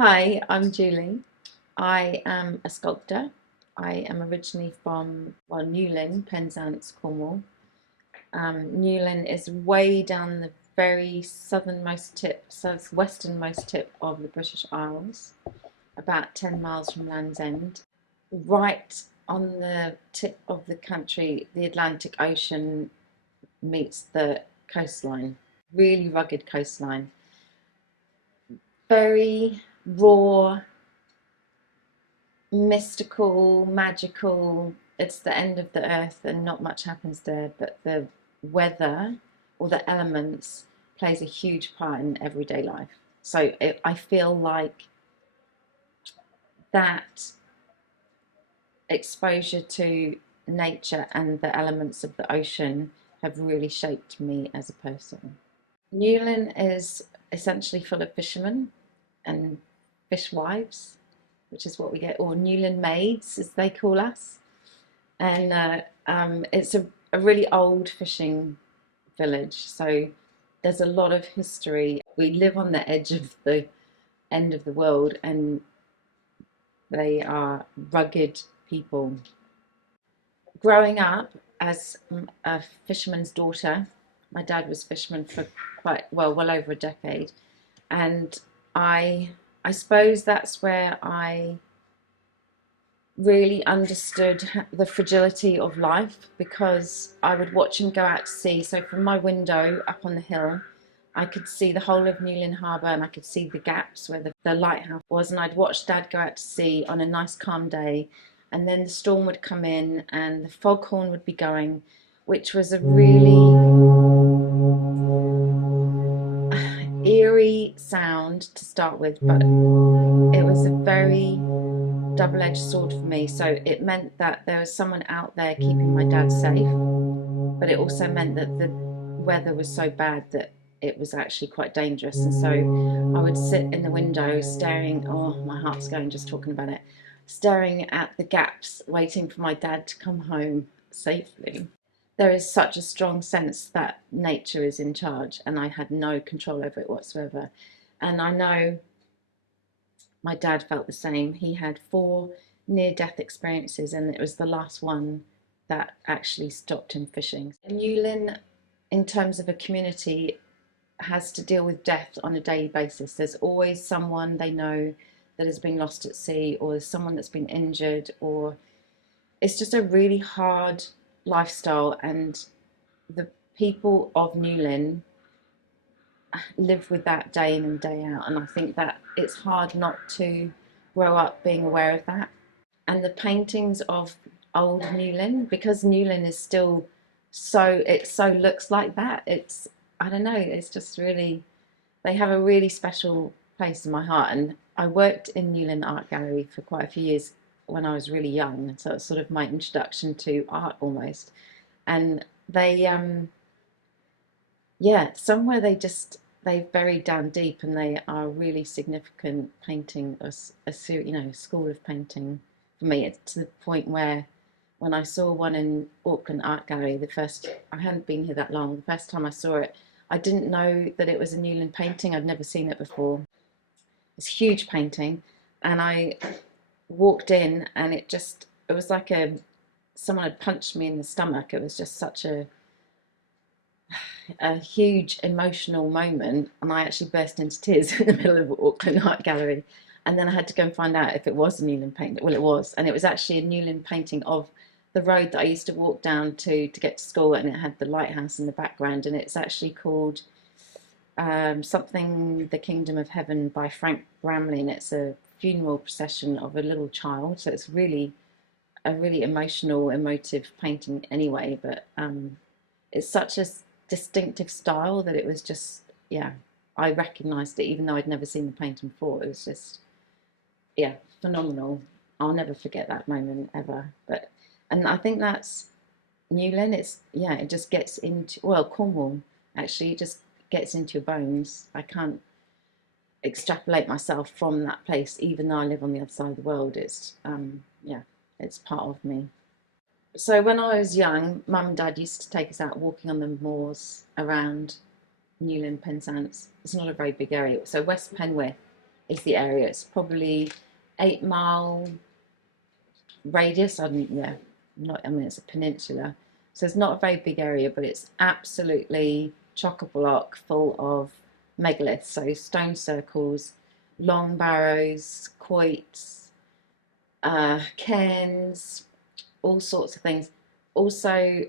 Hi, I'm Julie. I am a sculptor. I am originally from, Newlyn, Penzance, Cornwall. Newlyn is way down the very southwesternmost tip of the British Isles, about 10 miles from Land's End. Right on the tip of the country, the Atlantic Ocean meets the coastline, really rugged coastline. Very raw, mystical, magical. It's the end of the earth and not much happens there, but the weather or the elements plays a huge part in everyday life. So I feel like that exposure to nature and the elements of the ocean have really shaped me as a person. Newlyn is essentially full of fishermen and fishwives, which is what we get, or Newlyn maids as they call us. And it's a really old fishing village, so there's a lot of history. We live on the edge of the end of the world, and they are rugged people. Growing up as a fisherman's daughter, my dad was a fisherman for well over a decade, and I I suppose that's where I really understood the fragility of life, because I would watch him go out to sea. So from my window up on the hill, I could see the whole of Newlyn Harbour, and I could see the gaps where the lighthouse was. And I'd watch Dad go out to sea on a nice calm day, and then the storm would come in and the foghorn would be going, which was a really eerie sound to start with, but it was a very double-edged sword for me. So it meant that there was someone out there keeping my dad safe, but it also meant that the weather was so bad that it was actually quite dangerous. And so I would sit in the window staring, oh, my heart's going just talking about it, staring at the gaps, waiting for my dad to come home safely. There is such a strong sense that nature is in charge, and I had no control over it whatsoever. And I know my dad felt the same. He had 4 near-death experiences, and it was the last one that actually stopped him fishing. Newlyn, in terms of a community, has to deal with death on a daily basis. There's always someone they know that has been lost at sea, or there's someone that's been injured, or it's just a really hard lifestyle. And the people of Newlyn live with that day in and day out, and I think that it's hard not to grow up being aware of that. And the paintings of old Newlyn, because Newlyn is still it so looks like that. It's, I don't know, it's just really, they have a really special place in my heart. And I worked in Newlyn Art Gallery for quite a few years when I was really young, so it's sort of my introduction to art almost. And they yeah, somewhere they've buried down deep, and they are a really significant painting, school of painting for me. It's to the point where when I saw one in Auckland Art Gallery, I hadn't been here that long. The first time I saw it, I didn't know that it was a Newlyn painting. I'd never seen it before. It's a huge painting, and I walked in, and it was like someone had punched me in the stomach. It was just such a huge emotional moment, and I actually burst into tears in the middle of Auckland Art Gallery. And then I had to go and find out if it was a Newlyn painting. Well, it was, and it was actually a Newlyn painting of the road that I used to walk down to get to school, and it had the lighthouse in the background. And it's actually called something The Kingdom of Heaven by Frank Bramley, and it's a funeral procession of a little child. So it's really a really emotive painting anyway. But it's such a distinctive style that it was just, yeah, I recognised it even though I'd never seen the painting before. It was just, yeah, phenomenal. I'll never forget that moment ever. And I think that's Newlyn. It just gets into, well, Cornwall actually, it just gets into your bones. I can't extrapolate myself from that place, even though I live on the other side of the world. It's it's part of me. So when I was young, Mum and Dad used to take us out walking on the moors around Newlyn, Penzance. It's not a very big area. So West Penwith is the area. It's probably 8 mile radius. I mean, yeah, not. I mean, it's a peninsula, so it's not a very big area, but it's absolutely chock-a-block full of megaliths. So stone circles, long barrows, quoits, cairns, all sorts of things. Also,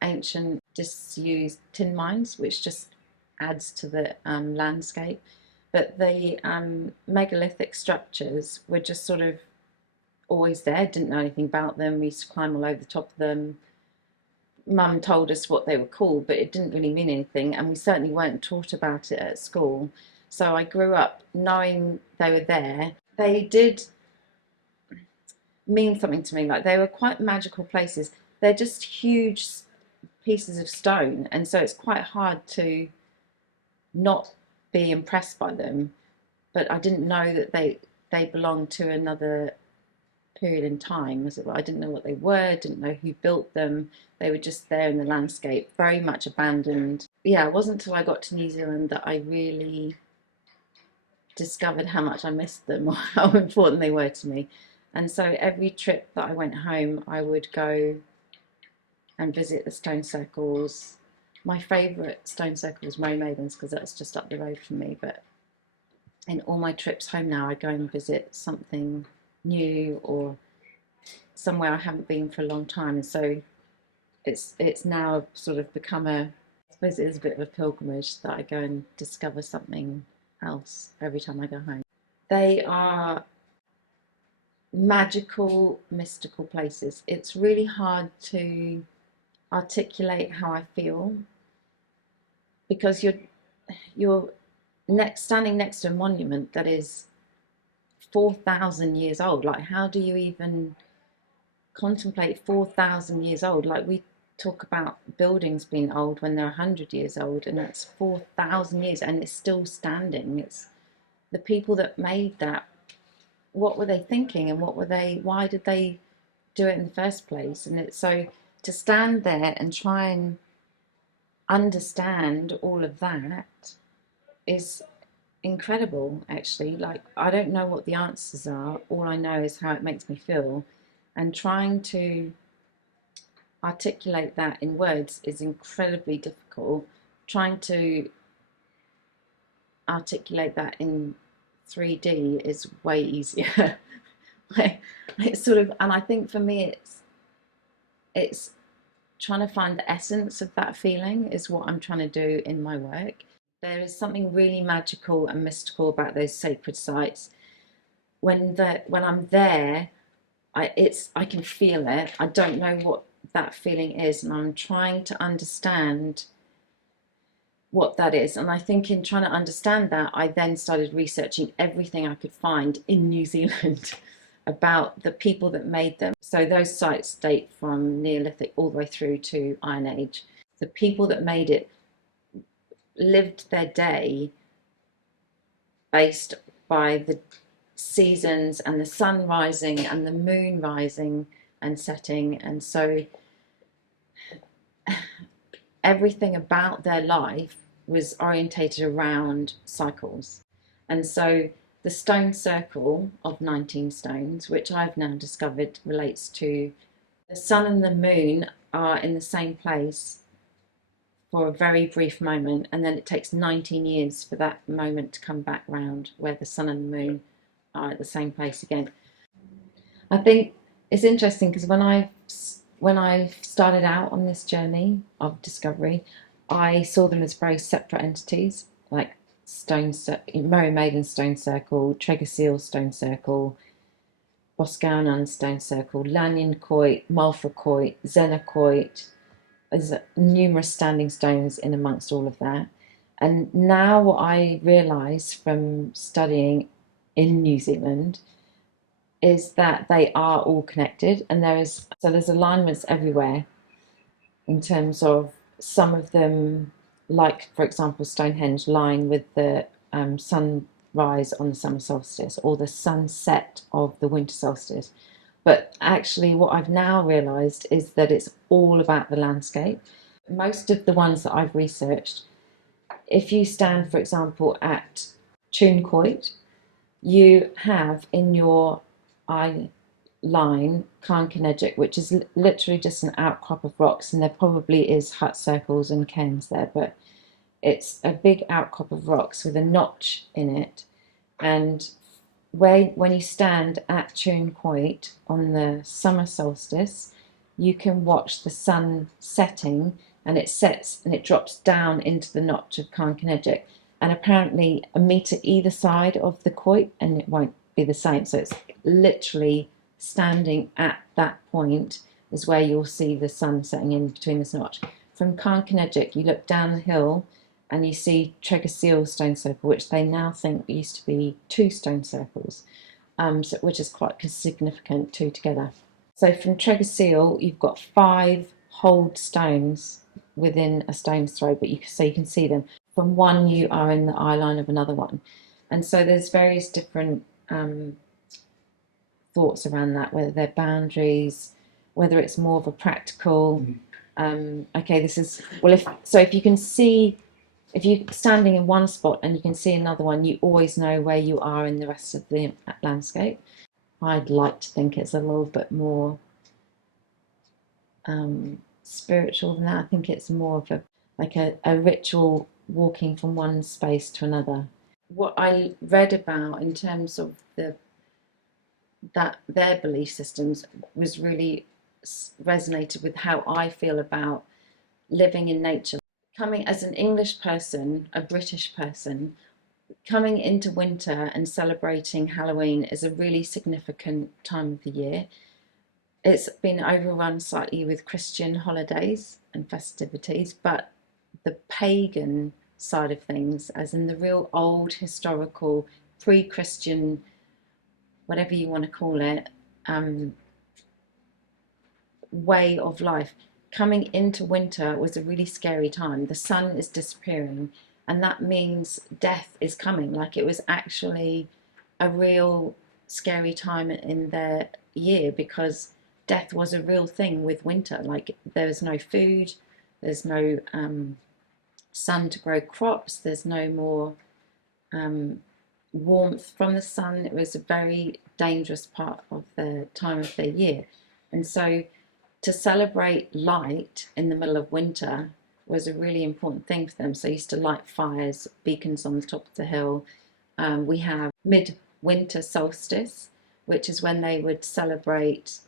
ancient disused tin mines, which just adds to the landscape. But the megalithic structures were just sort of always there, didn't know anything about them. We used to climb all over the top of them. Mum told us what they were called, but it didn't really mean anything, and we certainly weren't taught about it at school. So I grew up knowing they were there. They did mean something to me, like they were quite magical places. They're just huge pieces of stone, and so it's quite hard to not be impressed by them. But I didn't know that they belonged to another period in time, as it were. I didn't know what they were, didn't know who built them. They were just there in the landscape, very much abandoned. Yeah, it wasn't until I got to New Zealand that I really discovered how much I missed them, or how important they were to me. And so every trip that I went home, I would go and visit the stone circles. My favourite stone circle was Moselen, because that's just up the road from me. But in all my trips home now, I go and visit something new or somewhere I haven't been for a long time. And so it's now sort of become I suppose it is a bit of a pilgrimage that I go and discover something else every time I go home. They are magical, mystical places. It's really hard to articulate how I feel, because you're standing next to a monument that is 4,000 years old. Like, how do you even contemplate 4,000 years old? Like, we talk about buildings being old when they're 100 years old, and that's 4,000 years and it's still standing. It's the people that made that. What were they thinking, and why did they do it in the first place? And it's so, to stand there and try and understand all of that is incredible, actually. Like, I don't know what the answers are. All I know is how it makes me feel, and trying to articulate that in words is incredibly difficult. Trying to articulate that in 3D is way easier. It's sort of, and I think for me it's trying to find the essence of that feeling is what I'm trying to do in my work. There is something really magical and mystical about those sacred sites. When I'm there, I can feel it. I don't know what that feeling is, and I'm trying to understand what that is. And I think in trying to understand that, I then started researching everything I could find in New Zealand about the people that made them. So those sites date from Neolithic all the way through to Iron Age. The people that made it lived their day based by the seasons and the sun rising and the moon rising and setting, and so everything about their life was orientated around cycles. And so the stone circle of 19 stones, which I've now discovered relates to the sun and the moon are in the same place for a very brief moment, and then it takes 19 years for that moment to come back round where the sun and the moon are at the same place again. I think it's interesting because when I started out on this journey of discovery, I saw them as very separate entities, like Murray Maiden Stone Circle, Tregursil Stone Circle, Boscawen Stone Circle, Lanyon Coit, Malfra Coit, Zena Coit. There's numerous standing stones in amongst all of that. And now what I realise from studying in New Zealand is that they are all connected, and there's alignments everywhere in terms of some of them, like for example Stonehenge, lying with the sunrise on the summer solstice or the sunset of the winter solstice. But actually what I've now realised is that it's all about the landscape. Most of the ones that I've researched, if you stand for example at Coit, you have in your eye line Carnconegic, which is literally just an outcrop of rocks, and there probably is hut circles and cairns there, but it's a big outcrop of rocks with a notch in it. And when you stand at Chun Quoit on the summer solstice, you can watch the sun setting, and it sets and it drops down into the notch of Carnconegic, and apparently a meter either side of the quoit, and it won't be the same. So it's literally standing at that point is where you'll see the sun setting in between this notch. From Carnconegic, you look down the hill and you see Tregesil stone circle, which they now think used to be 2 stone circles, which is quite significant, 2 together. So from Tregesil, you've got 5 hold stones within a stone's throw, but you can see them. From one, you are in the eye line of another one, and so there's various different thoughts around that, whether they're boundaries, whether it's more of a practical. Okay, this is if you can see. If you're standing in one spot and you can see another one, you always know where you are in the rest of the landscape. I'd like to think it's a little bit more spiritual than that. I think it's more of a ritual walking from one space to another. What I read about in terms of their belief systems was really resonated with how I feel about living in nature. Coming as an English person, a British person, coming into winter and celebrating Halloween is a really significant time of the year. It's been overrun slightly with Christian holidays and festivities, but the pagan side of things, as in the real old historical pre-Christian, whatever you want to call it, way of life, coming into winter was a really scary time. The sun is disappearing, and that means death is coming. Like, it was actually a real scary time in their year, because death was a real thing with winter. Like, there was no food, there's no sun to grow crops, there's no more warmth from the sun. It was a very dangerous part of the time of their year. And so to celebrate light in the middle of winter was a really important thing for them. So they used to light fires, beacons on the top of the hill. We have mid-winter solstice, which is when they would celebrate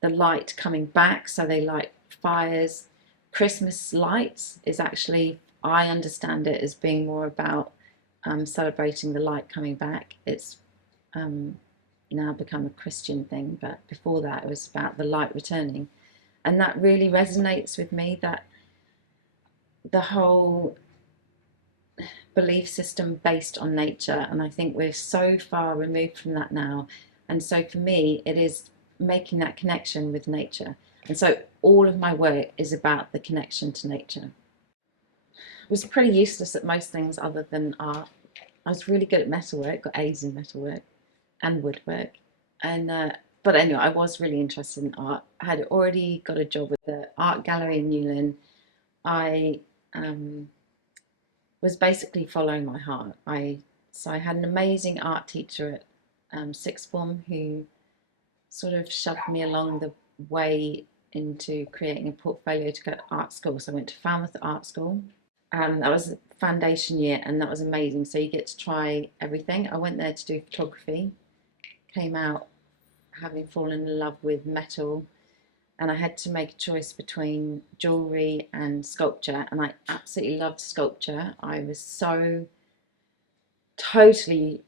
the light coming back. So they light fires. Christmas lights is actually, I understand it as being more about celebrating the light coming back. It's now become a Christian thing, but before that it was about the light returning. And that really resonates with me, that the whole belief system based on nature. And I think we're so far removed from that now. And so for me, it is making that connection with nature. And so all of my work is about the connection to nature. I was pretty useless at most things other than art. I was really good at metalwork, got A's in metalwork and woodwork. And but anyway, I was really interested in art. I had already got a job with the art gallery in Moselen. I was basically following my heart. So I had an amazing art teacher at sixth form who sort of shoved me along the way into creating a portfolio to go to art school. So I went to Falmouth Art School. That was a foundation year, and that was amazing. So you get to try everything. I went there to do photography, came out having fallen in love with metal, and I had to make a choice between jewellery and sculpture, and I absolutely loved sculpture. I was so totally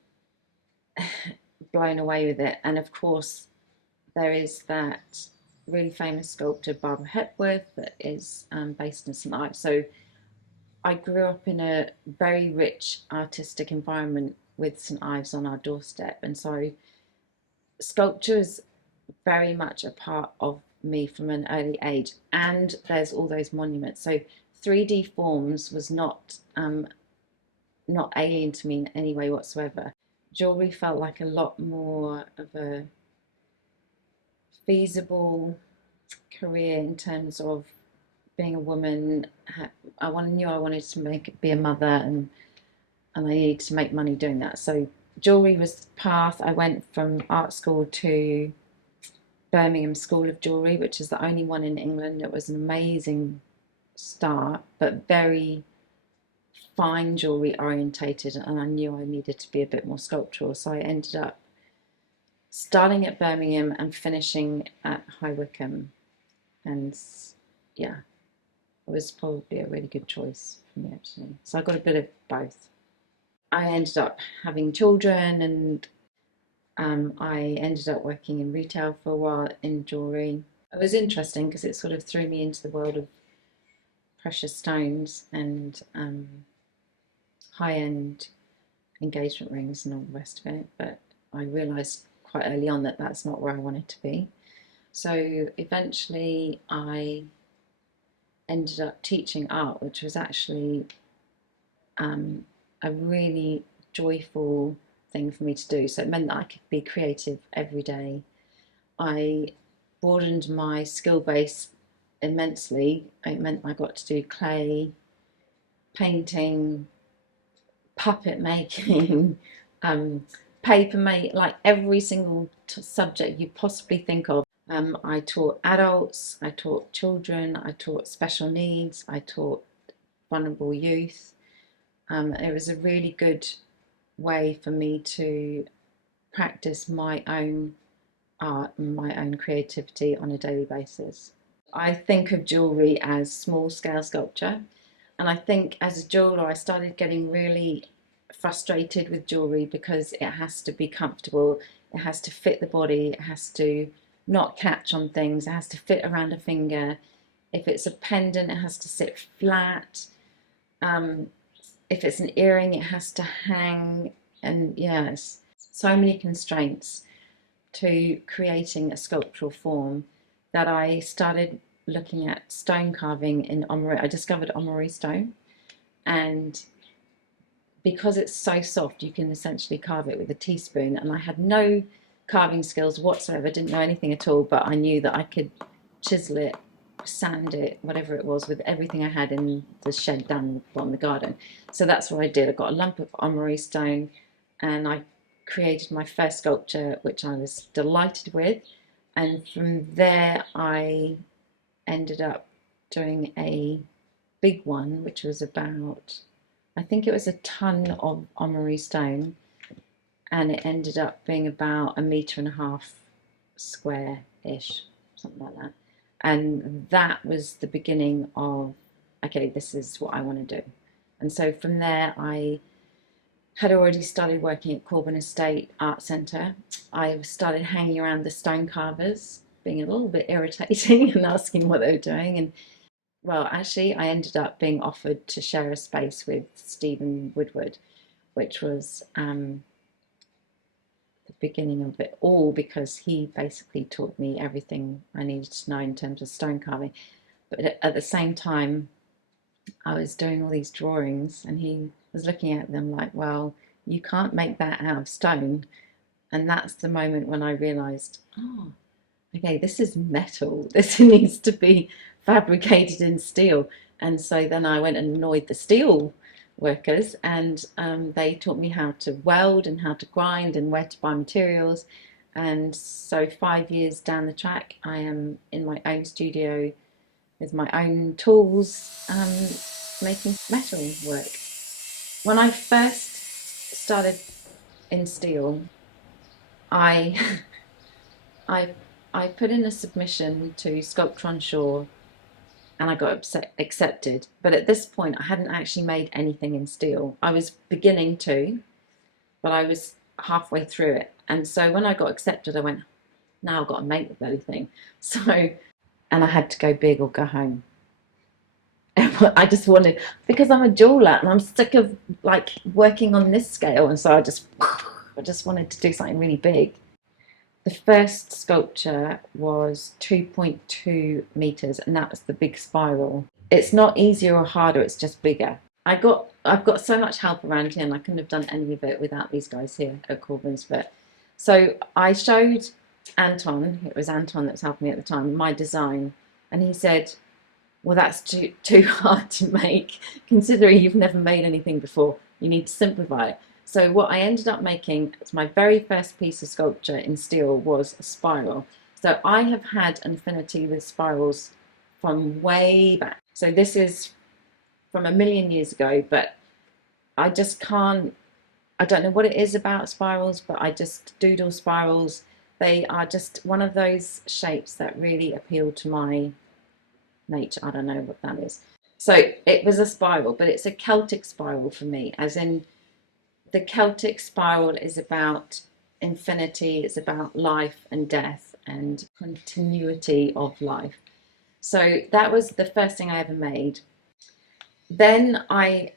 blown away with it. And of course there is that really famous sculptor Barbara Hepworth that is based in St Ives. So I grew up in a very rich artistic environment with St Ives on our doorstep, and so sculpture is very much a part of me from an early age. And there's all those monuments. So 3D forms was not alien to me in any way whatsoever. Jewelry felt like a lot more of a feasible career in terms of being a woman. I knew I wanted to be a mother, and I needed to make money doing that. So jewellery was the path. I went from art school to Birmingham School of Jewellery, which is the only one in England. It was an amazing start, but very fine jewellery orientated, and I knew I needed to be a bit more sculptural. So I ended up starting at Birmingham and finishing at High Wycombe. And yeah, it was probably a really good choice for me, actually. So I got a bit of both. I ended up having children, and I ended up working in retail for a while in jewellery. It was interesting because it sort of threw me into the world of precious stones and high-end engagement rings and all the rest of it, but I realised quite early on that that's not where I wanted to be. So eventually I ended up teaching art, which was actually a really joyful thing for me to do. So it meant that I could be creative every day. I broadened my skill base immensely. It meant I got to do clay, painting, puppet making, paper make, like every single subject you possibly think of. I taught adults, I taught children, I taught special needs, I taught vulnerable youth. It was a really good way for me to practice my own art and my own creativity on a daily basis. I think of jewellery as small scale sculpture, and I think as a jeweller I started getting really frustrated with jewellery because it has to be comfortable, it has to fit the body, it has to not catch on things, it has to fit around a finger. If it's a pendant, it has to sit flat. If it's an earring, it has to hang, and yes, so many constraints to creating a sculptural form that I started looking at stone carving in omori. I discovered omori stone, and because it's so soft, you can essentially carve it with a teaspoon. And I had no carving skills whatsoever, didn't know anything at all, but I knew that I could chisel it, sand it, whatever it was, with everything I had in the shed down the bottom of the garden. So that's what I did. I got a lump of omori stone and I created my first sculpture, which I was delighted with. And from there I ended up doing a big one, which was about, I think it was a ton of omori stone, and it ended up being about 1.5 meters square-ish, something like that. And that was the beginning of, okay, this is what I want to do. And so from there, I had already started working at Corban Estate Art Centre. I started hanging around the stone carvers, being a little bit irritating and asking what they were doing. And well, actually, I ended up being offered to share a space with Stephen Woodward, which was the beginning of it all, because he basically taught me everything I needed to know in terms of stone carving. But at the same time, I was doing all these drawings and he was looking at them like, well, you can't make that out of stone. And that's the moment when I realized, oh, okay, this is metal. This needs to be fabricated in steel. And so then I went and annoyed the steel workers, and they taught me how to weld and how to grind and where to buy materials. And so 5 years down the track, I am in my own studio with my own tools, making metal work. When I first started in steel, I I put in a submission to Sculptor on Shore and I got accepted. But at this point, I hadn't actually made anything in steel. I was beginning to, but I was halfway through it. And so when I got accepted, I went, now I've got to make the bloody thing. So, and I had to go big or go home. I just wanted, because I'm a jeweler and I'm sick of like working on this scale. And so I just wanted to do something really big. The first sculpture was 2.2 meters, and that was the big spiral. It's not easier or harder, it's just bigger. I've got so much help around here, and I couldn't have done any of it without these guys here at Corban's. But so I showed Anton, it was Anton that was helping me at the time, my design, and he said, well, that's too hard to make, considering you've never made anything before. You need to simplify it. So what I ended up making as my very first piece of sculpture in steel was a spiral. So I have had an affinity with spirals from way back. So this is from a million years ago, but I just can't, I don't know what it is about spirals, but I just doodle spirals. They are just one of those shapes that really appeal to my nature. I don't know what that is. So it was a spiral, but it's a Celtic spiral for me, as in the Celtic spiral is about infinity, it's about life and death and continuity of life. So that was the first thing I ever made. Then I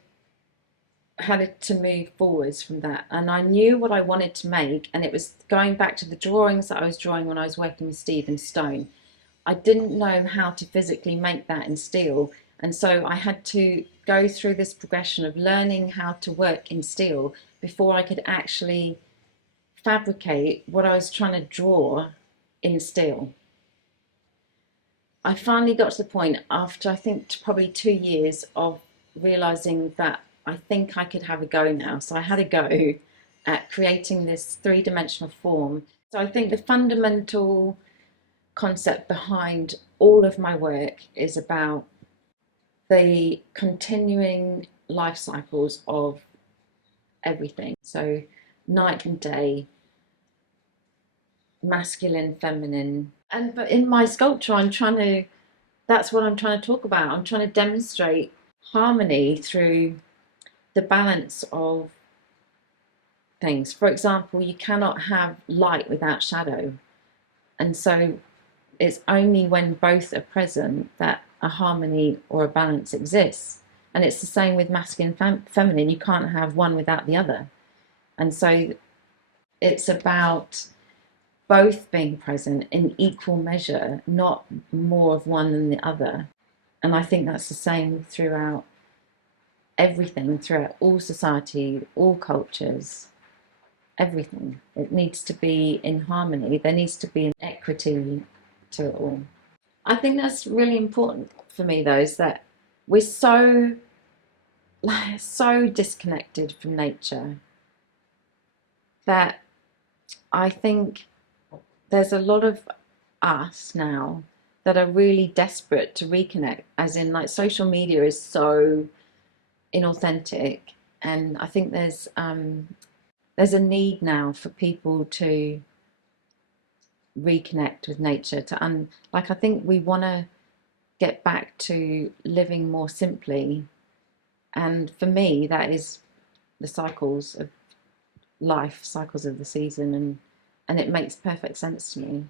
had to move forwards from that, and I knew what I wanted to make, and it was going back to the drawings that I was drawing when I was working with Steve in stone. I didn't know how to physically make that in steel, and so I had to go through this progression of learning how to work in steel before I could actually fabricate what I was trying to draw in steel. I finally got to the point after I think probably 2 years of realizing that I think I could have a go now. So I had a go at creating this three-dimensional form. So I think the fundamental concept behind all of my work is about the continuing life cycles of everything. So night and day, masculine, feminine. And but in my sculpture, that's what I'm trying to talk about. I'm trying to demonstrate harmony through the balance of things. For example, you cannot have light without shadow. And so it's only when both are present that a harmony or a balance exists. And it's the same with masculine and feminine. You can't have one without the other. And so it's about both being present in equal measure, not more of one than the other. And I think that's the same throughout everything, throughout all society, all cultures, everything. It needs to be in harmony. There needs to be an equity to it all. I think that's really important for me, though, is that we're so disconnected from nature that I think there's a lot of us now that are really desperate to reconnect, as in like social media is so inauthentic, and I think there's a need now for people to reconnect with nature, like I think we want to get back to living more simply, and for me that is the cycles of life, cycles of the season, and it makes perfect sense to me.